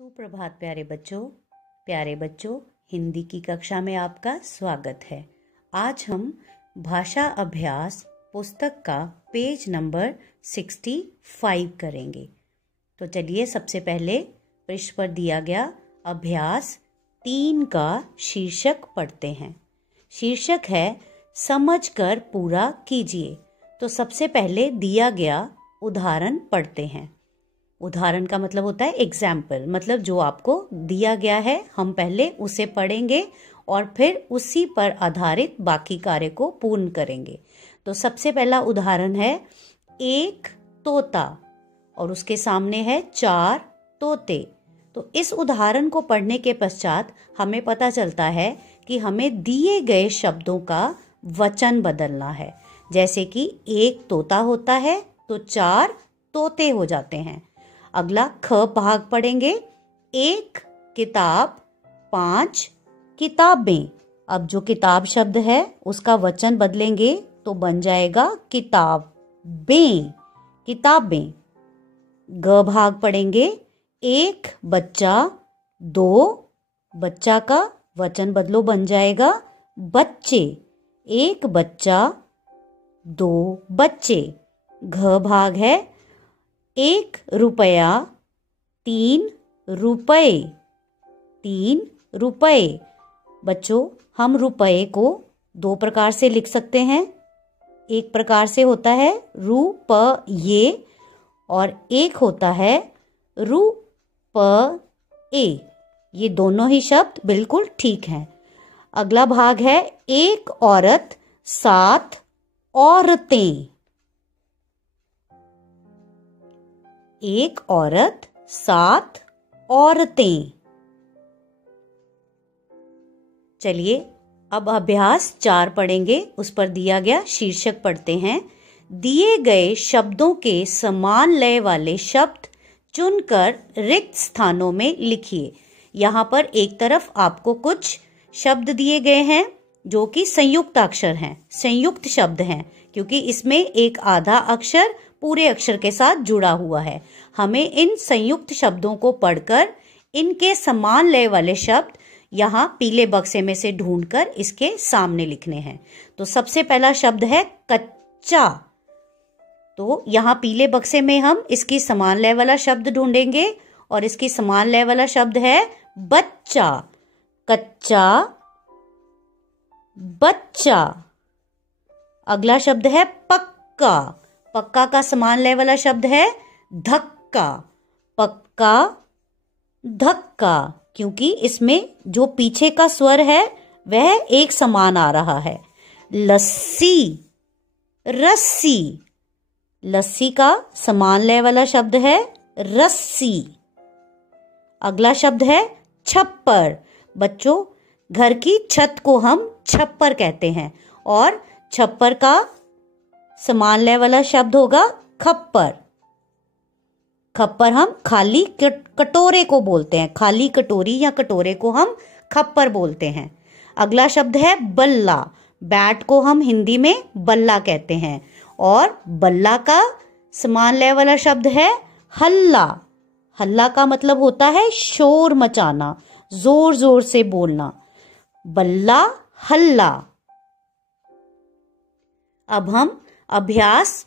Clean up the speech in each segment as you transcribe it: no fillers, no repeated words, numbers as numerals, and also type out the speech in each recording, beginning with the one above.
सुप्रभात प्यारे बच्चों, हिंदी की कक्षा में आपका स्वागत है। आज हम भाषा अभ्यास पुस्तक का पेज नंबर 65 करेंगे। तो चलिए सबसे पहले पृष्ठ पर दिया गया अभ्यास 3 का शीर्षक पढ़ते हैं। शीर्षक है समझकर पूरा कीजिए। तो सबसे पहले दिया गया उदाहरण पढ़ते हैं। उदाहरण का मतलब होता है एग्जाम्पल, मतलब जो आपको दिया गया है हम पहले उसे पढ़ेंगे और फिर उसी पर आधारित बाकी कार्य को पूर्ण करेंगे। तो सबसे पहला उदाहरण है एक तोता और उसके सामने है 4 तोते। तो इस उदाहरण को पढ़ने के पश्चात हमें पता चलता है कि हमें दिए गए शब्दों का वचन बदलना है। जैसे कि एक तोता होता है तो 4 तोते हो जाते हैं। अगला ख भाग पढ़ेंगे। 1 किताब 5 किताबें। अब जो किताब शब्द है उसका वचन बदलेंगे तो बन जाएगा किताबें। किताबें। ग भाग पढ़ेंगे। 1 बच्चा 2 बच्चा का वचन बदलो बन जाएगा बच्चे। 1 बच्चा 2 बच्चे। घ भाग है 1 रुपया 3 रुपए। 3 रुपए। बच्चों हम रुपए को 2 प्रकार से लिख सकते हैं। एक प्रकार से होता है रुपये और एक होता है रुपए। ये दोनों ही शब्द बिल्कुल ठीक हैं। अगला भाग है 1 औरत 7 औरतें। 1 औरत 7 औरतें। चलिए अब अभ्यास 4 पढ़ेंगे। उस पर दिया गया शीर्षक पढ़ते हैं। दिए गए शब्दों के समान लय वाले शब्द चुनकर रिक्त स्थानों में लिखिए। यहाँ पर एक तरफ आपको कुछ शब्द दिए गए हैं जो कि संयुक्त अक्षर हैं, संयुक्त शब्द हैं, क्योंकि इसमें एक आधा अक्षर पूरे अक्षर के साथ जुड़ा हुआ है। हमें इन संयुक्त शब्दों को पढ़कर इनके समान लय वाले शब्द यहाँ पीले बक्से में से ढूंढकर इसके सामने लिखने हैं। तो सबसे पहला शब्द है कच्चा। तो यहाँ पीले बक्से में हम इसकी समान लय वाला शब्द ढूंढेंगे और इसकी समान लय वाला शब्द है बच्चा। कच्चा बच्चा। अगला शब्द है पक्का। पक्का का समान लय वाला शब्द है धक्का। पक्का धक्का, क्योंकि इसमें जो पीछे का स्वर है वह एक समान आ रहा है। लस्सी रस्सी। लस्सी का समान लय वाला शब्द है रस्सी। अगला शब्द है छप्पर। बच्चों घर की छत को हम छप्पर कहते हैं और छप्पर का समान लय वाला शब्द होगा खप्पर। खप्पर हम खाली कटोरे को बोलते हैं। खाली कटोरी या कटोरे को हम खप्पर बोलते हैं। अगला शब्द है बल्ला। बैट को हम हिंदी में बल्ला कहते हैं और बल्ला का समान लय वाला शब्द है हल्ला। हल्ला का मतलब होता है शोर मचाना, जोर जोर से बोलना। बल्ला हल्ला। अब हम अभ्यास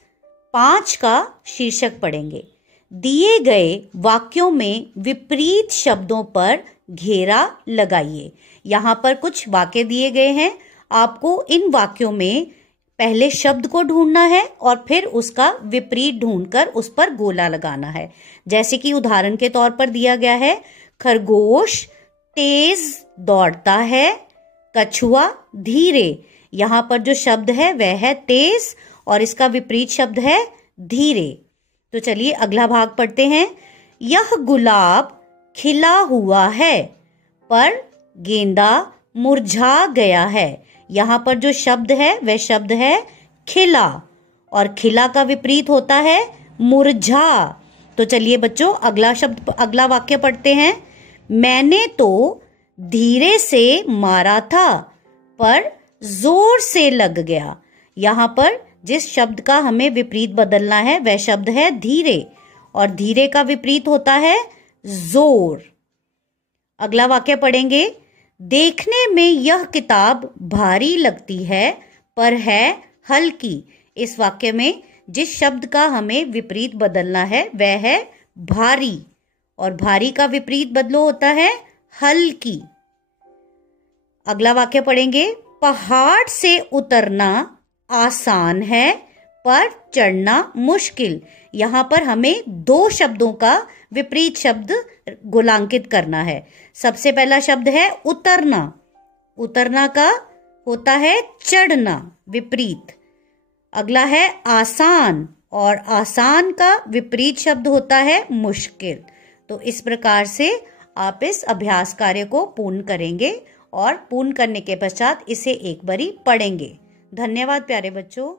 5 का शीर्षक पढ़ेंगे। दिए गए वाक्यों में विपरीत शब्दों पर घेरा लगाइए। यहाँ पर कुछ वाक्य दिए गए हैं। आपको इन वाक्यों में पहले शब्द को ढूंढना है और फिर उसका विपरीत ढूंढकर उस पर गोला लगाना है। जैसे कि उदाहरण के तौर पर दिया गया है खरगोश तेज दौड़ता है, कछुआ धीरे। यहाँ पर जो शब्द है वह है तेज और इसका विपरीत शब्द है धीरे। तो चलिए अगला भाग पढ़ते हैं। यह गुलाब खिला हुआ है पर गेंदा मुरझा गया है। यहाँ पर जो शब्द है वह शब्द है खिला और खिला का विपरीत होता है मुरझा। तो चलिए बच्चों अगला वाक्य पढ़ते हैं। मैंने तो धीरे से मारा था पर जोर से लग गया। यहाँ पर जिस शब्द का हमें विपरीत बदलना है वह शब्द है धीरे और धीरे का विपरीत होता है जोर। अगला वाक्य पढ़ेंगे। देखने में यह किताब भारी लगती है पर है हल्की। इस वाक्य में जिस शब्द का हमें विपरीत बदलना है वह है भारी, और भारी का विपरीत बदलो होता है हल्की। अगला वाक्य पढ़ेंगे। पहाड़ से उतरना आसान है पर चढ़ना मुश्किल। यहाँ पर हमें दो शब्दों का विपरीत शब्द गोलांकित करना है। सबसे पहला शब्द है उतरना। उतरना का होता है चढ़ना, विपरीत। अगला है आसान, और आसान का विपरीत शब्द होता है मुश्किल। तो इस प्रकार से आप इस अभ्यास कार्य को पूर्ण करेंगे और पूर्ण करने के पश्चात इसे एक बारी पढ़ेंगे। धन्यवाद प्यारे बच्चों।